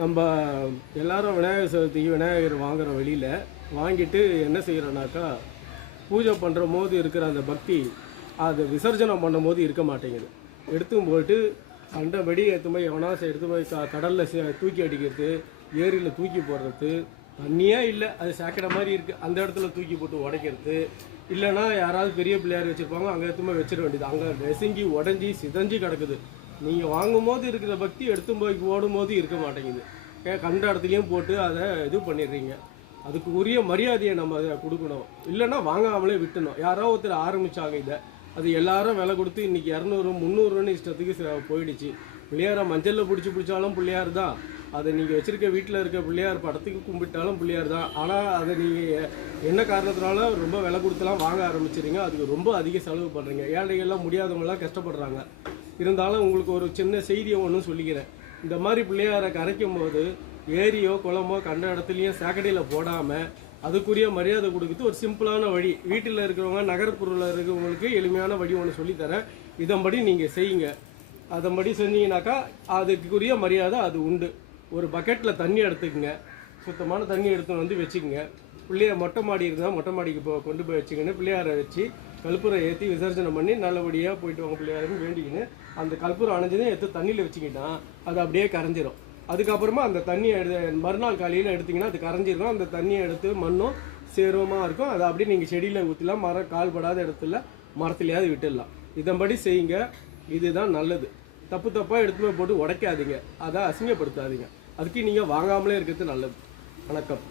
நம்ம எல்லாரும் விநாயகர் சதுர்த்திக்கு விநாயகர் வாங்குகிற வெளியில் வாங்கிட்டு என்ன செய்கிறோன்னாக்கா பூஜை பண்ணுற போது இருக்கிற அந்த பக்தி அதை விசர்ஜனம் பண்ணும் போது இருக்க மாட்டேங்குது. எடுத்து போயிட்டு அண்டபடி எடுத்து போய் எவனாசை எடுத்து போய் கடலில் தூக்கி அடிக்கிறது, ஏரியில் தூக்கி போடுறது, தண்ணியே இல்லை அது சேக்கடை மாதிரி இருக்குது அந்த இடத்துல தூக்கி போட்டு உடைக்கிறது, இல்லைன்னா யாராவது பெரிய பிள்ளையார் வச்சுருப்பாங்க அங்கே எடுத்து போய் வச்சிட வேண்டியது, அங்கே நெசுங்கி உடஞ்சி சிதஞ்சி கிடக்குது. நீங்கள் வாங்கும் போது இருக்கிற பக்தி எடுத்து போய் போடும்போது இருக்க மாட்டேங்குது. கண்ட இடத்துலையும் போட்டு அதை இது பண்ணிடுறீங்க. அதுக்கு உரிய மரியாதையை நம்ம அதை கொடுக்கணும். இல்லைன்னா வாங்காமலே விட்டுணும். யாரோ ஒருத்தர் ஆரம்பித்தாங்க இதை, அது எல்லாரும் விலை கொடுத்து இன்றைக்கி 200 300 இஷ்டத்துக்கு போயிடுச்சு. பிள்ளையாரை மஞ்சளில் பிடிச்சாலும் பிள்ளையார் தான், அதை நீங்கள் வச்சுருக்க வீட்டில் இருக்க பிள்ளையார் படத்துக்கு கும்பிட்டாலும் பிள்ளையார் தான். ஆனால் அதை நீங்கள் என்ன காரணத்தினால ரொம்ப விலை கொடுத்துலாம் வாங்க ஆரம்பிச்சிடுங்க. அதுக்கு ரொம்ப அதிக செலவு பண்ணுறீங்க. ஏழைகள்லாம் முடியாதவங்களாம் கஷ்டப்படுறாங்க. இருந்தாலும் உங்களுக்கு ஒரு சின்ன செய்தியை ஒன்றும் சொல்லிக்கிறேன். இந்த மாதிரி பிள்ளையாரை கரைக்கும் போது ஏரியோ குளமோ கண்ட இடத்துலையும் சாக்கடையில் போடாமல் அதுக்குரிய மரியாதை கொடுக்குறது ஒரு சிம்பிளான வழி. வீட்டில் இருக்கிறவங்க நகர்ப்புறத்தில் இருக்கிறவங்களுக்கு எளிமையான வழி ஒன்று சொல்லித்தரேன். இதன்படி நீங்கள் செய்யுங்க. அதன்படி செஞ்சீங்கன்னாக்கா அதுக்குரிய மரியாதை அது உண்டு. ஒரு பக்கெட்டில் தண்ணி எடுத்துக்கங்க, சுத்தமான தண்ணி எடுத்து வந்து வச்சுக்கோங்க. பிள்ளையார் மொட்டை மாடி இருந்தால் மொட்டை மாடிக்கு கொண்டு போய் வச்சுக்கின்னு பிள்ளையாரை வச்சு கற்பூரம் ஏற்றி விசர்ஜனம் பண்ணி நல்லபடியாக போயிட்டு வாங்க பிள்ளையாருன்னு வேண்டிக்கின்னு அந்த கற்பூரம் அணைஞ்சதையும் எடுத்து தண்ணியில் வச்சுக்கிட்டா அது அப்படியே கரைஞ்சிரும். அதுக்கப்புறமா அந்த தண்ணியை மறுநாள் காலையில் எடுத்திங்கன்னா அது கரைஞ்சிரும். அந்த தண்ணியை எடுத்து மண்ணும் சேருவமாக இருக்கும். அதை அப்படியே நீங்கள் செடியில் ஊற்றலாம், மரம் கால்படாத இடத்துல மரத்துலையாவது விட்டுடலாம். இதன்படி செய்யுங்க. இதுதான் நல்லது. தப்பாக எடுத்துமே போட்டு உடைக்காதீங்க, அதை அசிங்கப்படுத்தாதீங்க. அதுக்கு நீங்கள் வாங்காமலே இருக்கிறது நல்லது. வணக்கம்.